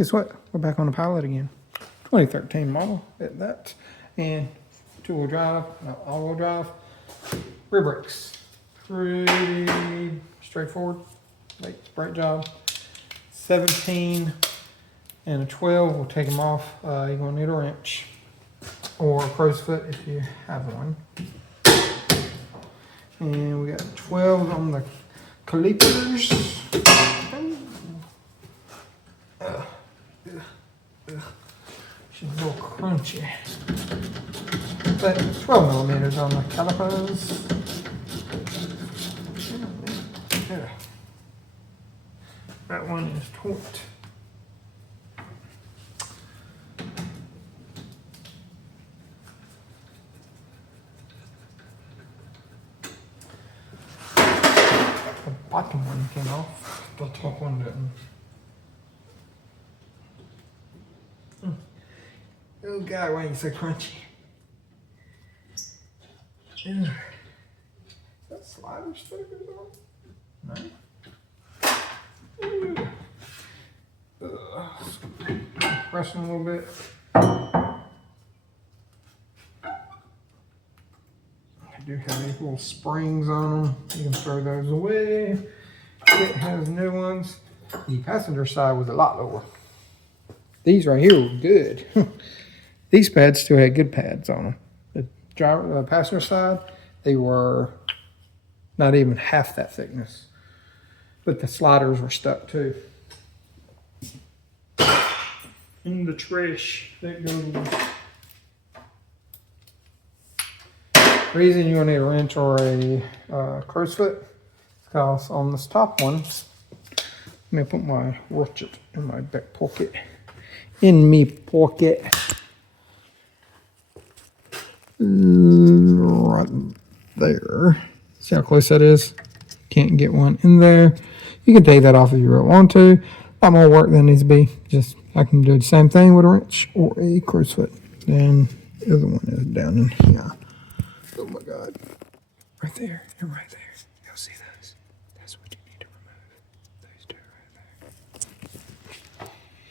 guess what? We're back on the pilot again. 2013 model at that. And two-wheel drive, all-wheel drive. Rear brakes. Pretty straightforward. Like, brake job. 17 and a 12. We'll take them off. You're going to need a wrench. Or a crow's foot if you have one. And we got 12 on the calipers. She's a little crunchy. But 12 millimeters on the calipers. Yeah. That one is taut. The bottom one came off, the top one didn't. Oh God, why are you so crunchy? Ew. Is that slider stickers on? No? Pressing a little bit. I do have these little springs on them. You can throw those away. It has new ones. The passenger side was a lot lower. These right here were good. These pads still had good pads on them. The passenger side, they were not even half that thickness. But the sliders were stuck too. In the trash that goes. Reason you're gonna need a wrench or a crow's foot, because on this top one, let me put my ratchet in my back pocket. In me pocket. Right there. See how close that is? Can't get one in there. You can take that off if you really want to. A lot more work than needs to be. Just I can do the same thing with a wrench or a crow's foot. Then the other one is down in here. Oh my God. Right there. You're right there. You'll see those. That's what you need to remove. Those two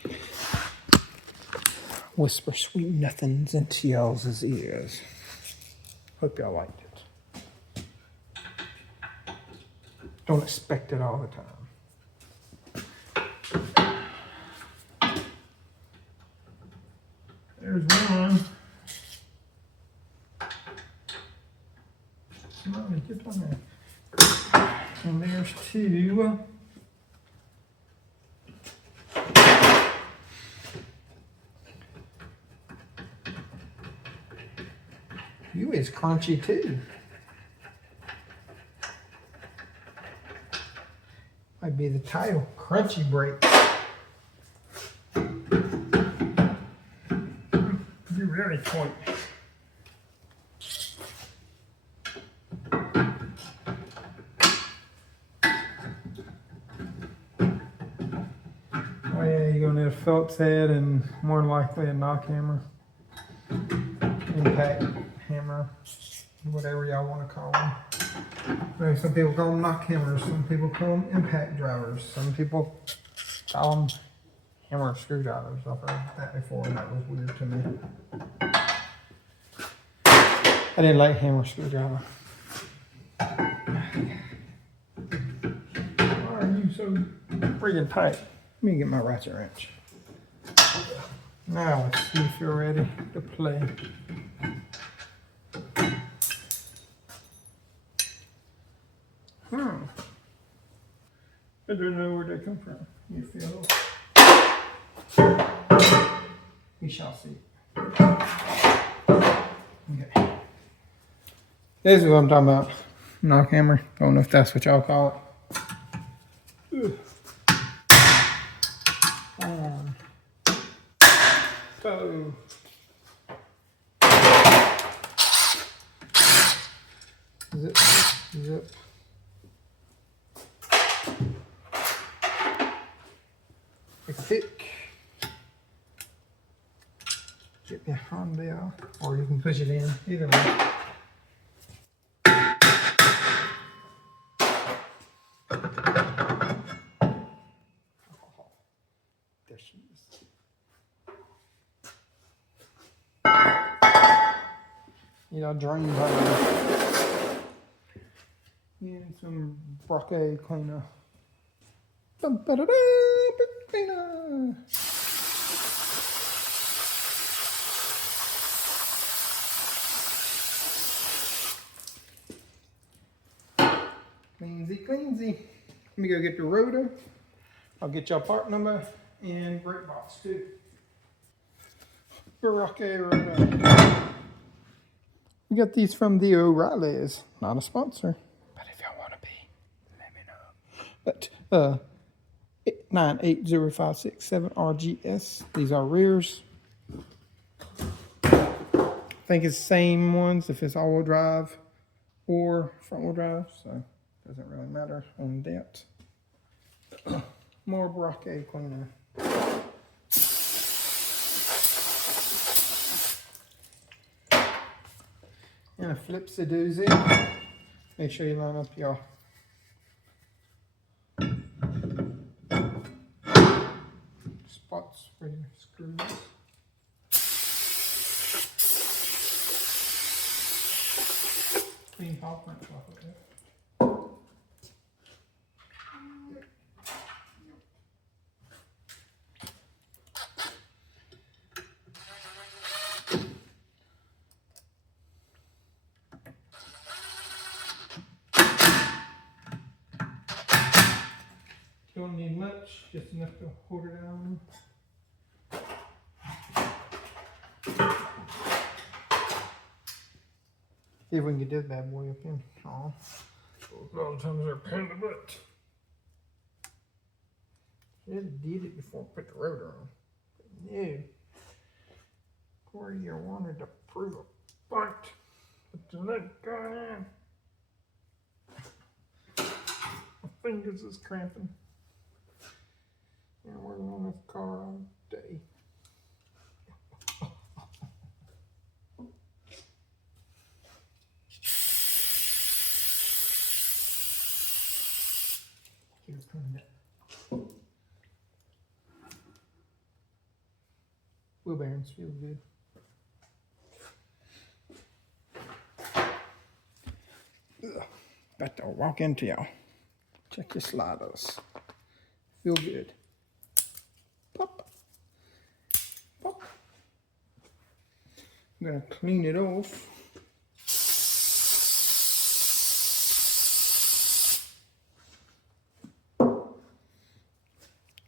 right there. Whisper sweet nothings into y'all's ears. Hope y'all liked it. Don't expect it all the time. There's one. Somebody get on there. And there's two. You is crunchy too. Might be the title, Crunchy Break. You're really tight. Oh yeah, you're gonna need a Phillips head and more than likely a knock hammer. Impact hammer, whatever y'all want to call them. Some people call them knock hammers, some people call them impact drivers, some people call them hammer screwdrivers. I've heard that before and that was weird to me. I didn't like hammer screwdriver. Why are you so friggin' tight? Let me get my ratchet wrench. Now let's see if you're ready to play. I don't know where they come from. You feel? We shall see. Okay. This is what I'm talking about. Knock hammer. Don't know if that's what y'all call it. So. Zip. Zip. Thick. Get behind there, or you can push it in, either way. There she You know, drain hose. And some preltty cleaner. Cleaner. Cleansy, cleansy. Let me go get the rotor. I'll get y'all part number and brake box too. Preltty rotor. We got these from the O'Reillys. Not a sponsor, but if y'all want to be, let me know. But 980567 RGS. These are rears. I think it's the same ones if it's all-wheel drive or front-wheel drive, so it doesn't really matter on that. More preltty cleaner. And a flipsy-doozy. Make sure you line up your spots for your screws. Clean pop punch off of it. Don't need much, just enough to hold it down. See if we can get this bad boy up in. Oh, a lot of times they're a pain in the butt. Should did it before I put the rotor on. But no. Corey, you wanted to prove a point. But the leg going in. My fingers is cramping. I'm working on this car all day. Here's coming up. Wheel bearings feel good. About to walk into y'all. Check your sliders. Feel good. Pop. Pop. I'm gonna clean it off.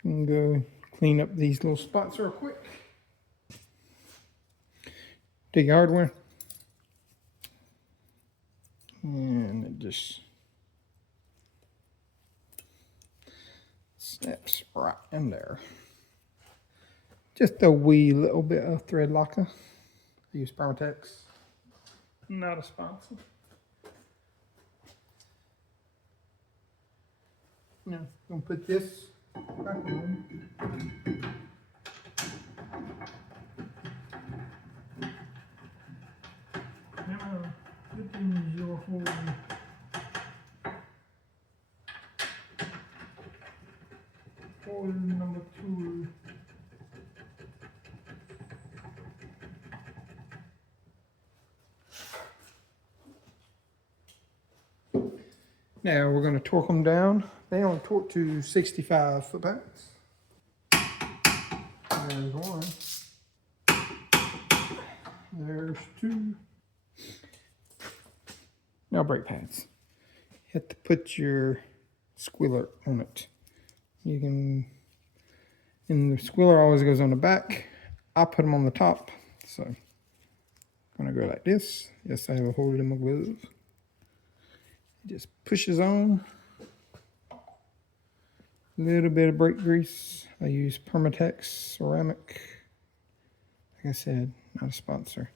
I'm gonna go clean up these little spots real quick. Take your hardware. And it just snaps right in there. Just a wee little bit of thread locker. I use Permatex. Not a sponsor. Now, I'm gonna put this back on. Now, this is your whole. Hole number 2. Now we're going to torque them down. They only torque to 65 foot-pounds. There's one. There's 2. Now brake pads. You have to put your squealer on it. You can, and the squealer always goes on the back. I put them on the top. So I'm going to go like this. Yes, I have a hold in my glove. It just pushes on. A little bit of brake grease. I use Permatex ceramic. Like I said, not a sponsor.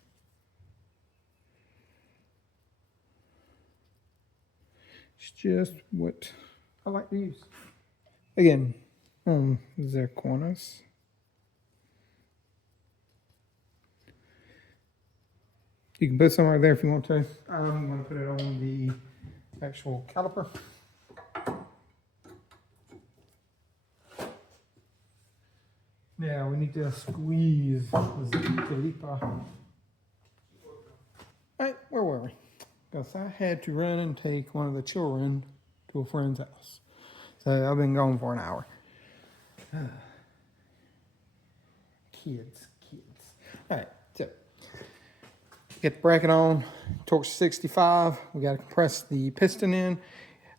It's just what I like to use. Again, on the corners. You can put some right there if you want to. I'm going to put it on the actual caliper. Now we need to squeeze the caliper. Alright, where were we? Because I had to run and take one of the children to a friend's house. So I've been gone for an hour. Kids. Alright, so get the bracket on, torque 65. We got to compress the piston in.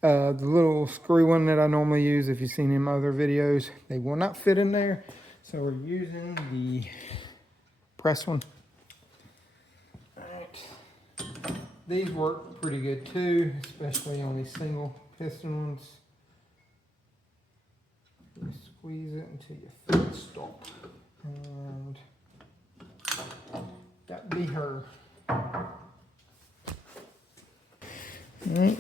The little screw one that I normally use, if you've seen in my other videos, they will not fit in there. So we're using the press one. Alright. These work pretty good too, especially on these single piston ones. You squeeze it until you feel it stop. And that be her. Alright.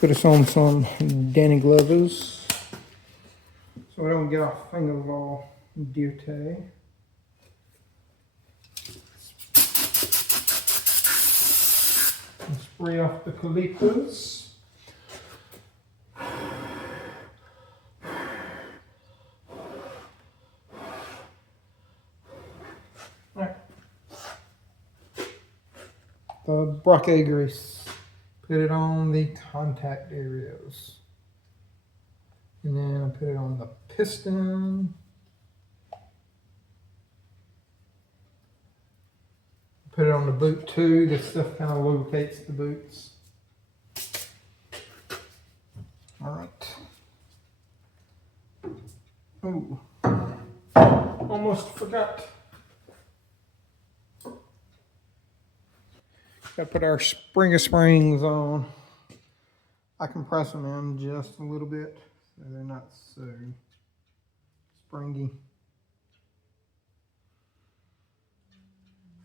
Put us on some Danny Glovers so we don't get our fingers all dirty. And spray off the calipers. Right. The bracket grease. Put it on the contact areas. And then I put it on the piston. Put it on the boot too. This stuff kind of lubricates the boots. All right. Oh, almost forgot. Got to put our spring of springs on. I compress them in just a little bit so they're not so springy.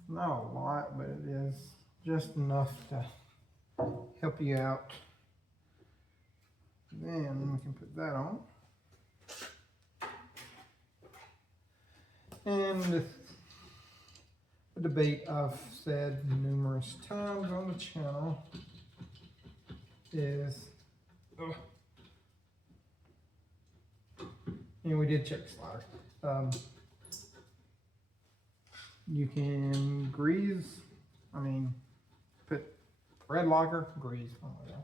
Not a lot, but it is just enough to help you out. Then we can put that on. And the debate I've said numerous times on the channel is, and we did check slider. You can grease, put thread locker, grease, oh my God.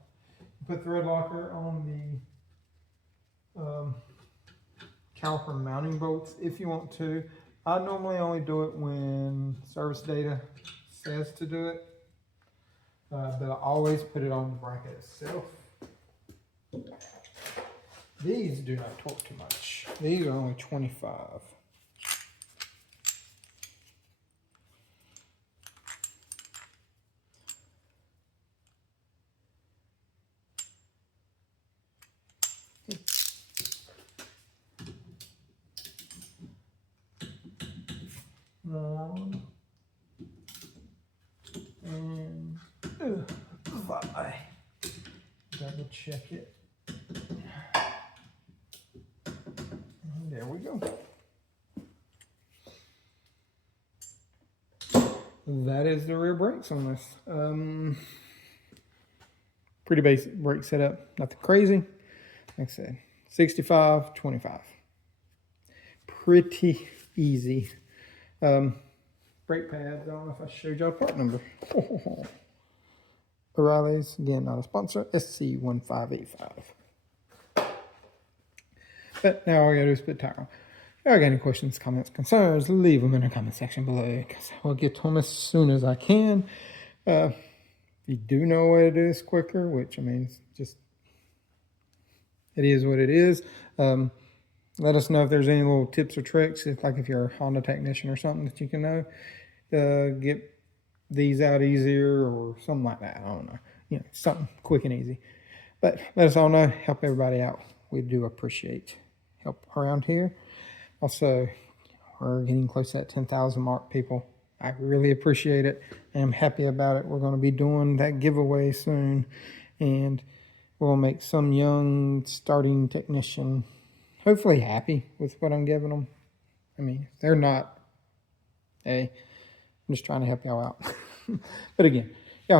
Put thread locker on the caliper mounting bolts if you want to. I normally only do it when service data says to do it, but I always put it on the bracket itself. These do not torque too much. These are only 25. And 5. Double check it. And there we go. That is the rear brakes on this. Pretty basic brake setup, nothing crazy. Like I said, 65, 25. Pretty easy. Brake pads, I don't know if I showed y'all part number. O'Reilly's, again, not a sponsor, SC1585. But now all I gotta do is put tire on. If you got any questions, comments, concerns, leave them in the comment section below, because I'll get to them as soon as I can. If you do know a way to do this quicker, which, it's just, it is what it is. Let us know if there's any little tips or tricks, if you're a Honda technician or something that you can know. Get these out easier or something like that. I don't know. Something quick and easy. But let us all know. Help everybody out. We do appreciate help around here. Also, we're getting close to that 10,000 mark, people. I really appreciate it. And I'm happy about it. We're going to be doing that giveaway soon. And we'll make some young starting technician hopefully happy with what I'm giving them. If they're not, hey, I'm just trying to help y'all out. But again, y'all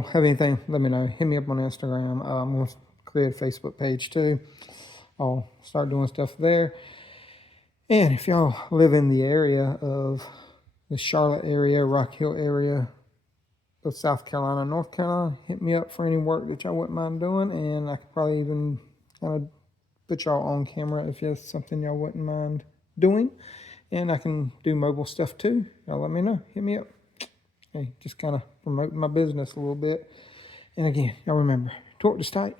have anything, let me know. Hit me up on Instagram. I'm going to create a Facebook page too. I'll start doing stuff there. And if y'all live in the area of the Charlotte area, Rock Hill area of South Carolina, North Carolina, hit me up for any work that y'all wouldn't mind doing, and I could probably even kind of put y'all on camera if it's something y'all wouldn't mind doing. And I can do mobile stuff too. Y'all let me know. Hit me up. Hey, just kind of promoting my business a little bit. And again, y'all remember, torque to state.